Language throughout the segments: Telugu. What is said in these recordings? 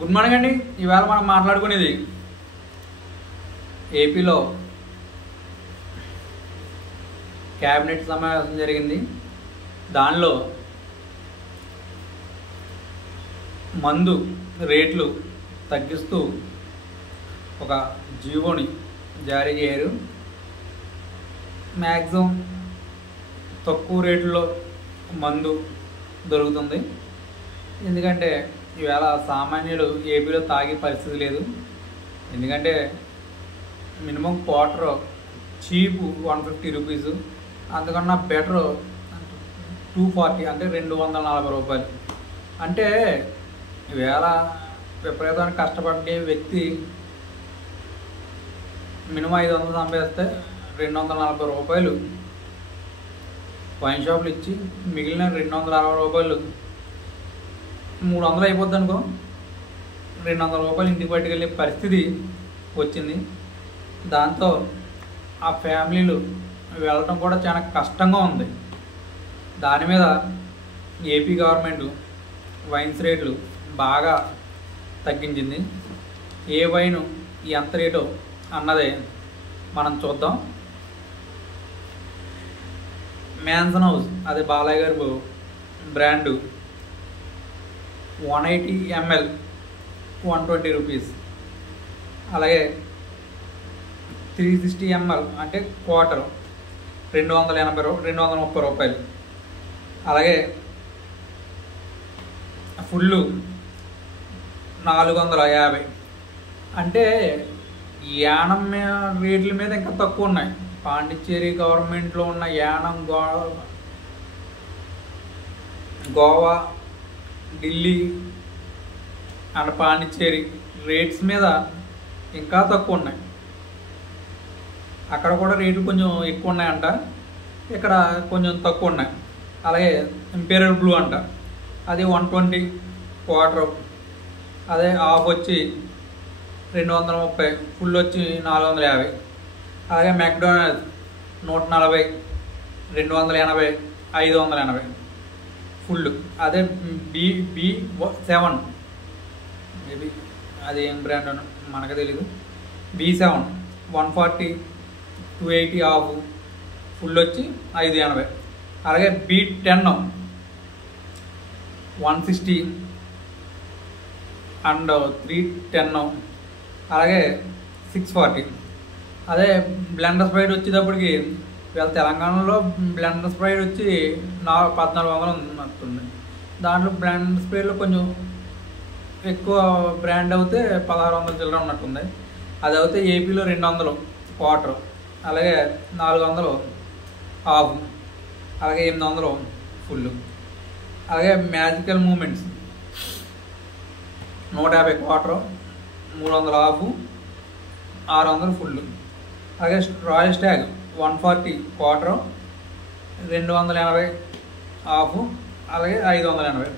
గుడ్ మార్నింగ్ అండి. ఇవాళ మనం మాట్లాడుకునేది ఏపీలో క్యాబినెట్ సమావేశం జరిగింది. దానిలో మందు రేట్లు తగ్గిస్తూ ఒక జీవోని జారీ చేయరు. మ్యాక్సిమం తక్కువ రేట్లో మందు దొరుకుతుంది. ఎందుకంటే ఈవేళ సామాన్యుడు ఏపీలో తాగే పరిస్థితి లేదు. ఎందుకంటే మినిమం క్వార్టర్ చీపు 150 రూపీస్, అంతకన్నా బెటర్ 240 అంటే 240 రూపాయలు. అంటే ఈవేళ విపరీతమైన కష్టపడే వ్యక్తి మినిమం 500 సంపాదిస్తే 240 రూపాయలు వైన్ షాపులు ఇచ్చి మిగిలిన 260 రూపాయలు 300 అయిపోద్ది అనుకో, 200 రూపాయలు ఇంటికి పట్టుకెళ్ళే పరిస్థితి వచ్చింది. దాంతో ఆ ఫ్యామిలీలు వెళ్ళటం కూడా చాలా కష్టంగా ఉంది. దాని మీద ఏపీ గవర్నమెంట్ వైన్స్ రేట్లు బాగా తగ్గించింది. ఏ వైను ఎంత రేటో అన్నదే మనం చూద్దాం. మ్యాన్సన్ హౌస్, అది బాలయ్య గారు బ్రాండు, 180 ml 120 రూపీస్. అలాగే 360 ml అంటే క్వార్టర్ 230 రూపాయలు. అలాగే ఫుల్లు 450. అంటే యానం రేట్ల మీద ఇంకా తక్కువ ఉన్నాయి. పాండిచ్చేరి గవర్నమెంట్లో ఉన్న యానం, గోవా, ఢిల్లీ అండ్ పాండిచ్చేరి రేట్స్ మీద ఇంకా తక్కువ ఉన్నాయి. అక్కడ కూడా రేట్లు కొంచెం ఎక్కువ ఉన్నాయంట, ఇక్కడ కొంచెం తక్కువ ఉన్నాయి. అలాగే ఇంపీరియల్ బ్లూ అంట, అది 120 క్వార్టర్, అదే హాఫ్ వచ్చి 230, ఫుల్ వచ్చి 450. అలాగే మెక్డొనాల్డ్స్ 140, 280, 580 ఫుల్. అదే B7 మేబీ అది ఏం బ్రాండ్ అని మనకు తెలీదు. B7 140, 280 హాఫ్, ఫుల్ వచ్చి 580. అలాగే B10 160 అండ్ 310, అలాగే 640. అదే బ్లెండర్ స్ప్రైట్ వచ్చేటప్పటికి వీళ్ళ తెలంగాణలో బ్లెండర్ స్ప్రైట్ వచ్చి 1400 ఉన్నట్టుంది. దాంట్లో బ్లెండర్ స్ప్రైట్లో కొంచెం ఎక్కువ బ్రాండ్ అవుతే 1600 చిల్లర ఉన్నట్టుంది. అది అయితే ఏపీలో 200 క్వార్టర్, అలాగే 400 హాఫ్, అలాగే 800 ఫుల్. అలాగే magical moments 150 quarter, 300 half, 600 full. అలాగే రాయల్ స్టాగ్ 140 క్వార్టర్, 280 హాఫ్, అలాగే 580.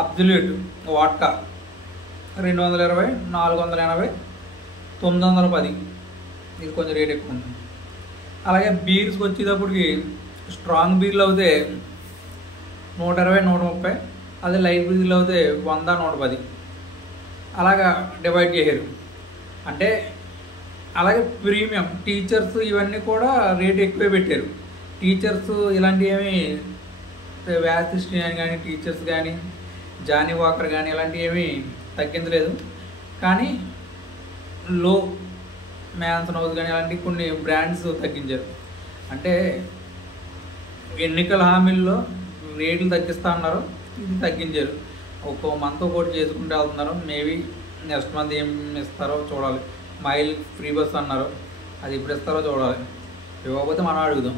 Absolute vodka 220, 480, 910. ఇది కొంచెం రేట్ ఎక్కువ ఉంది. అలాగే బీర్స్కి వచ్చేటప్పటికి స్ట్రాంగ్ బీర్లు అవుతే 120, 130, అదే లైట్ బీర్లు అవుతే 100, 110. అలాగా డివైడ్ చేశారు. అంటే అలాగే ప్రీమియం టీచర్స్ ఇవన్నీ కూడా రేట్ ఎక్కువే పెట్టారు. టీచర్స్ ఇలాంటివి ఏమి వ్యాసిస్ట్ కానీ టీచర్స్ కానీ జానీ వాకర్ కానీ ఇలాంటివి ఏమీ తగ్గించలేదు. కానీ లో మ్యాన్సన్ హౌస్ కానీ అలాంటి కొన్ని బ్రాండ్స్ తగ్గించారు. అంటే ఎన్నికల హామీల్లో రేట్లు తగ్గిస్తా అన్నారు, ఇది తగ్గించారు. ఒక్కో మంత్ ఒకటి చేసుకుంటూ వెళ్తున్నారు. మేబీ నెక్స్ట్ మంత్ ఏం ఇస్తారో చూడాలి. మైల్ ఫ్రీ బస్ అన్నారు, అది ఇప్పుడు ఇస్తారో చూడాలి. ఇవ్వకపోతే మనం అడుగుదాం.